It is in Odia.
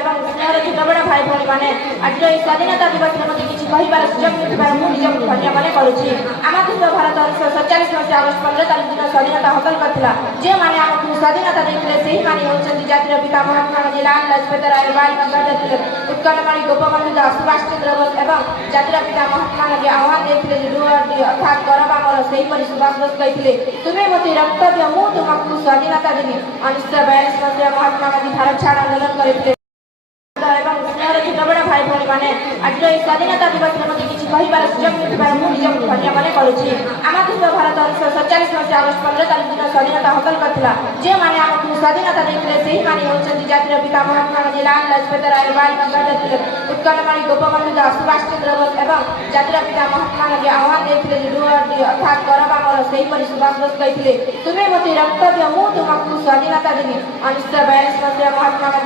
এবং স্ନେহର ଛୋଟ ବଡ଼ ଭାଇ ଭଉଣୀମାନେ ଆଜିର ଏହି ସ୍ୱାଧୀନତା ଦିବସରେ ମୋତେ କିଛି କହିବାର ସୁଯୋଗ ମିଳିଥିବାରୁ ମୁଁ ନିଜକୁ ଧନ୍ୟ ମନେ କରୁଛି। ଆମ ଦେଶ ଭାରତ 1947 ମସିହା ଅଗଷ୍ଟ 15 ତାରିଖ ଦିନ ସ୍ୱାଧୀନତା ହାସଲ କରିଥିଲା। ଯେଉଁମାନେ ଆମକୁ ସ୍ୱାଧୀନତା ଦେଇଥିଲେ ସେହିମାନେ ହେଉଛନ୍ତି ଜାତିର ପିତା ମହାତ୍ମା ଗାନ୍ଧୀ, ଲାଲ ଲାଜପତ ରାୟ, ବାଳ ଗଙ୍ଗାଧର ତିଲକ, ଉତ୍କଳମଣି ଗୋପବନ୍ଧୁ ଦାସ, ସୁଭାଷ ଚନ୍ଦ୍ର ବୋଷ ଏବଂ ଜାତିର ପିତା ମହାତ୍ମା ଗାନ୍ଧୀ ଆହ୍ୱାନ ଦେଇଥିଲେ ଯେ ଅର୍ଥାତ୍ ଗରବ ଆମର। ସେହିପରି ସୁଭାଷ ବୋଷ କହିଥିଲେ, ତୁମେ ମୋତେ ରକ୍ତ ଦିଅ ମୁଁ ତୁମକୁ ସ୍ୱାଧୀନତା ଦେବି। 1942 ମସିହା ମହାତ୍ମା ଗାନ୍ଧୀ ଭାରତ ଛାଡ଼ ଆନ୍ଦୋଳନ କରିଥିଲେ। ଏବଂ ସ୍ନେହର ଛୋଟ ବଡ଼ ଭାଇ ଭଉଣୀମାନେ ଆଜିର ଏହି ସ୍ୱାଧୀନତା ଦିବସରେ ମୋତେ କିଛି କହିବାର ସୁଯୋଗ ମିଳିଥିବାରୁ ମୁଁ ନିଜକୁ ଧନ୍ୟ ମନେ କରୁଛି। ଆମ ଦେଶ ଭାରତ 1947 ମସିହା ଅଗଷ୍ଟ 15 ତାରିଖ ଦିନ ସ୍ୱାଧୀନତା ହାସଲ କରିଥିଲା। ଯେଉଁମାନେ ଆମକୁ ସ୍ୱାଧୀନତା ଦେଇଥିଲେ ସେହିମାନେ ହେଉଛନ୍ତି ଜାତିର ପିତା ମହାତ୍ମା ଗାନ୍ଧୀ, ଲାଲ ଲାଜପତ ରାୟ, ବାଳ ଗଙ୍ଗାଧର ତିଲକ, ଉତ୍କଳମଣି ଗୋପବନ୍ଧୁ ଦାସ, ସୁଭାଷ ଚନ୍ଦ୍ର ବୋଷ ଏବଂ ଜାତିର ପିତା ମହାତ୍ମା ଗାନ୍ଧୀ ଆହ୍ୱାନ ଦେଇଥିଲେ ଯେ ଅର୍ଥାତ୍ ଗରବ ଆମର। ସେହିପରି ସୁଭାଷ ବୋଷ କହିଥିଲେ, ତୁମେ ମୋତେ ରକ୍ତ ଦିଅ ମୁଁ ତୁମକୁ ସ୍ୱାଧୀନତା ଦେବି। 1942 ମସିହା ମହାତ୍ମା ଗାନ୍ଧୀ